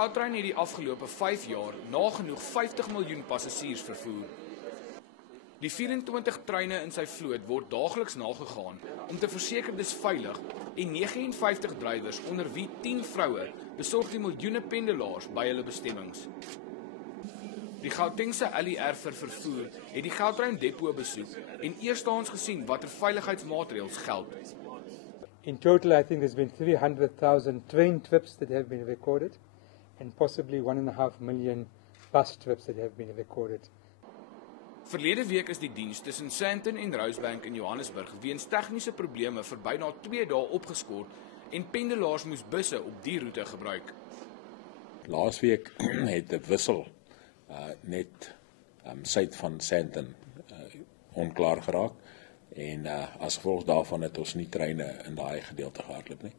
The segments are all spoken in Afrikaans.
Gautrain het die afgelope 5 jaar nagenoeg 50 miljoen passasiers vervoer. Die 24 treine in sy vloot word daagliks nagegaan om te verseker dis veilig en 59 drywers onder wie 10 vroue besorg die miljoene pendelaars by hulle bestemmings. Die Gautengse LER vir vervoer het die Gautrain depot besoek en eerstehands gesien watter veiligheidsmaatreëls geld. In total, I think there's been 300,000 train trips that have been recorded and possibly 1.5 million bus trips that have been recorded. Verlede week is die diens tussen Sandton en Rosebank in Johannesburg weens tegniese probleme vir byna 2 dae opgeskort en pendelaars moes busse op die roete gebruik. Laasweek het 'n wissel net suid van Sandton onklaar geraak en as gevolg daarvan het ons nie treine in daai gedeelte gehardloop nie.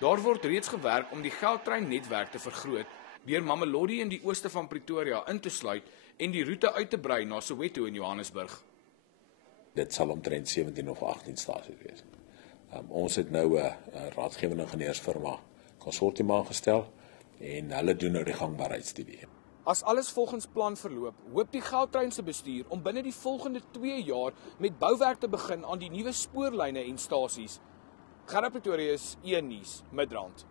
Daar word reeds gewerk om die Gautrain netwerk te vergroot deur Mamelodi in die ooste van Pretoria in te sluit en die roete uit te brei na Soweto in Johannesburg. Dit sal omtrent 17 of 18 stasies wees. Ons het nou 'n raadgewende ingenieursfirma konsortium aangestel en hulle doen nou die gangbaarheidsstudie. As alles volgens plan verloop, hoop die Gautrain se bestuur om binne die volgende 2 jaar met bouwerk te begin aan die nuwe spoorlyne en stasies. Gerard Pretorius, E-nuus, Midrand.